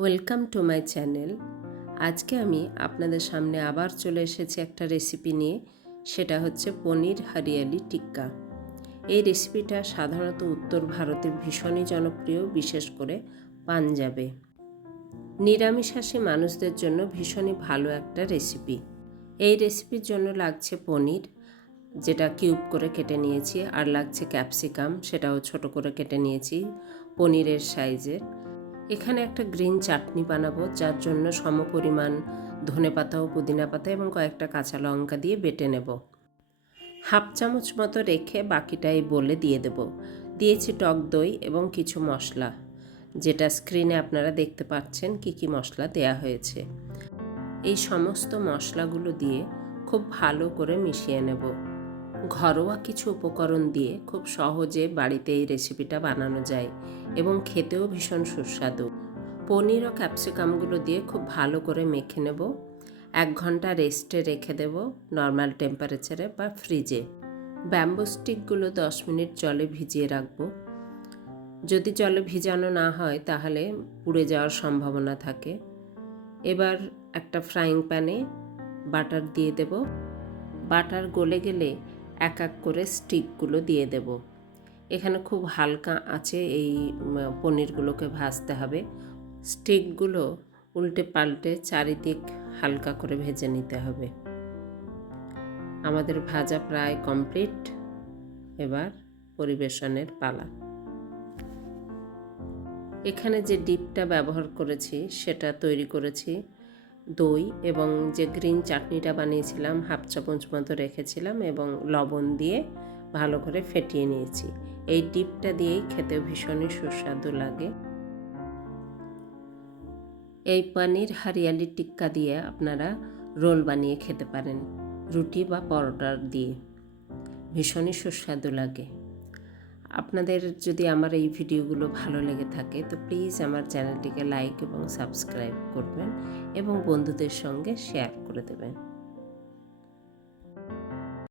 Welcome to my channel আজকে আমি আপনাদের সামনে আবার চলে এসেছি একটা রেসিপি নিয়ে, সেটা হচ্ছে পনির হরিয়ালি টিক্কা। এই রেসিপিটা সাধারণত উত্তর ভারতের ভীষণই জনপ্রিয়, বিশেষ করে পাঞ্জাবে। নিরামিষাশী মানুষদের জন্য ভীষণই ভালো একটা রেসিপি এই রেসিপির জন্য লাগছে পনির, যেটা কিউব করে কেটে নিয়েছি, আর লাগছে ক্যাপসিকাম সেটাও ছোট করে কেটে নিয়েছি, পনিরের সাইজের এখানে একটা গ্রিন চাটনি বানাবো, যার জন্য সমপরিমাণ ধনে পাতা ও পুদিনা পাতা এবং কয়েকটা কাঁচা লঙ্কা দিয়ে বেটে নেব। হাফ চামচ মতো রেখে বাকিটাই বলে দিয়ে দেব। দিয়েছি টক দই এবং কিছু মশলা। যেটা স্ক্রিনে আপনারা দেখতে পাচ্ছেন কি কি মশলা দেয়া হয়েছে। এই সমস্ত মশলাগুলো দিয়ে খুব ভালো করে মিশিয়ে নেব। ঘরোয়া কিছু উপকরণ দিয়ে খুব সহজে বাড়িতে এই রেসিপিটা বানানো যায় এবং খেতেও ভীষণ সুস্বাদু। পনির ও ক্যাপসিকামগুলো দিয়ে খুব ভালো করে মেখে নেব। এক ঘণ্টা রেস্টে রেখে দেব নর্মাল টেম্পারেচারে বা ফ্রিজে ব্যাম্বু স্টিকগুলো দশ মিনিট জলে ভিজিয়ে রাখব। যদি জলে ভিজানো না হয় তাহলে পুড়ে যাওয়ার সম্ভাবনা থাকে। এবার একটা ফ্রাইং প্যানে বাটার দিয়ে দেব। বাটার গলে গেলে এক এক করে স্টিকগুলো দিয়ে দেব। এখানে খুব হালকা আছে এই পনিরগুলোকে ভাজতে হবে। স্টিকগুলো উল্টে পাল্টে চারিদিক হালকা করে ভেজে নিতে হবে। আমাদের ভাজা প্রায় কমপ্লিট। এবার পরিবেশনের পালা। এখানে যে ডিপটা ব্যবহার করেছি, সেটা তৈরি করেছি দই এবং যে গ্রিন চাটনিটা বানিয়েছিলাম, হাফ চামচ মতো রেখেছিলাম এবং লবণ দিয়ে ভালো করে ফেটিয়ে নিয়েছি। এই ডিপটা দিয়েই খেতে ভীষণই সুস্বাদু লাগে। এই পনির হারিয়ালি টিক্কা দিয়ে আপনারা রোল বানিয়ে খেতে পারেন, রুটি বা পরোটার দিয়ে। ভীষণই সুস্বাদু লাগে। আপনাদের যদি আমার এই ভিডিওগুলো ভালো লেগে থাকে, তো প্লিজ আমার চ্যানেলটিকে লাইক এবং সাবস্ক্রাইব করবেন এবং বন্ধুদের সঙ্গে শেয়ার করে দেবেন।